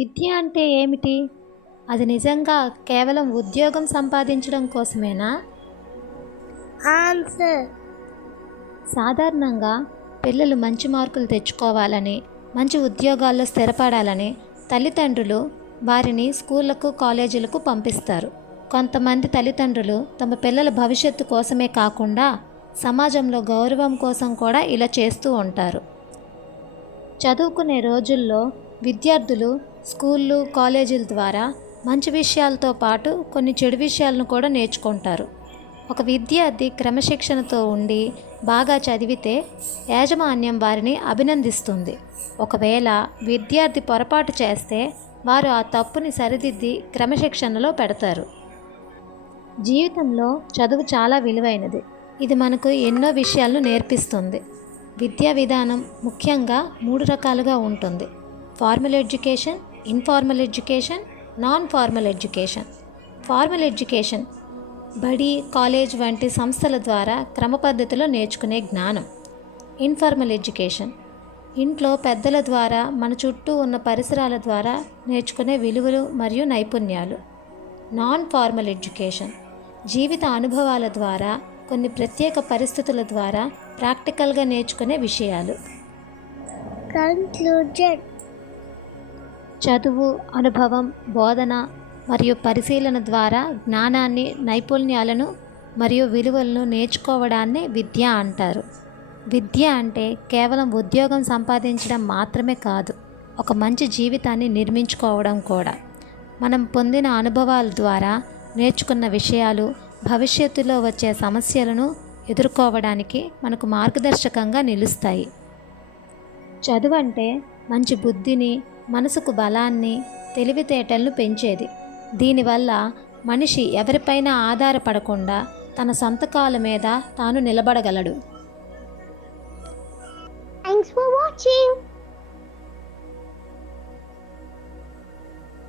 విద్య అంటే ఏమిటి? అది నిజంగా కేవలం ఉద్యోగం సంపాదించడం కోసమేనా? ఆన్సర్. సాధారణంగా పిల్లలు మంచి మార్కులు తెచ్చుకోవాలని, మంచి ఉద్యోగాల్లో స్థిరపడాలని తల్లిదండ్రులు వారిని స్కూళ్ళకు, కాలేజీలకు పంపిస్తారు. కొంతమంది తల్లిదండ్రులు తమ పిల్లల భవిష్యత్తు కోసమే కాకుండా సమాజంలో గౌరవం కోసం కూడా ఇలా చేస్తూ ఉంటారు. చదువుకునే రోజుల్లో విద్యార్థులు స్కూళ్ళు, కాలేజీల ద్వారా మంచి విషయాలతో పాటు కొన్ని చెడు విషయాలను కూడా నేర్చుకుంటారు. ఒక విద్యార్థి క్రమశిక్షణతో ఉండి బాగా చదివితే యాజమాన్యం వారిని అభినందిస్తుంది. ఒకవేళ విద్యార్థి పొరపాటు చేస్తే వారు ఆ తప్పుని సరిదిద్ది క్రమశిక్షణలో పెడతారు. జీవితంలో చదువు చాలా విలువైనది. ఇది మనకు ఎన్నో విషయాలను నేర్పిస్తుంది. విద్యా విధానం ముఖ్యంగా 3 రకాలుగా ఉంటుంది: formal education, informal education, non formal education. Formal education బడి, కాలేజ్ వంటి సంస్థల ద్వారా క్రమ పద్ధతిలో నేర్చుకునే జ్ఞానం. ఇన్ఫార్మల్ ఎడ్యుకేషన్ ఇంట్లో పెద్దల ద్వారా, మన చుట్టూ ఉన్న పరిసరాల ద్వారా నేర్చుకునే విలువలు మరియు నైపుణ్యాలు. నాన్ ఫార్మల్ ఎడ్యుకేషన్ జీవిత అనుభవాల ద్వారా, కొన్ని ప్రత్యేక పరిస్థితుల ద్వారా ప్రాక్టికల్గా నేర్చుకునే విషయాలు. కన్క్లూజన్. చదువు, అనుభవం, బోధన మరియు పరిశీలన ద్వారా జ్ఞానాన్ని, నైపుణ్యాలను మరియు విలువలను నేర్చుకోవడాన్ని విద్య అంటారు. విద్య అంటే కేవలం ఉద్యోగం సంపాదించడం మాత్రమే కాదు, ఒక మంచి జీవితాన్ని నిర్మించుకోవడం కూడా. మనం పొందిన అనుభవాల ద్వారా నేర్చుకున్న విషయాలు భవిష్యత్తులో వచ్చే సమస్యలను ఎదుర్కోవడానికి మనకు మార్గదర్శకంగా నిలుస్తాయి. చదువు అంటే మంచి బుద్ధిని, మనసుకు బలాన్ని, తెలివితేటలను పెంచేది. దీనివల్ల మనిషి ఎవరిపైనా ఆధారపడకుండా తన సొంత కాళ్ళ మీద తాను నిలబడగలడు. Thanks for watching.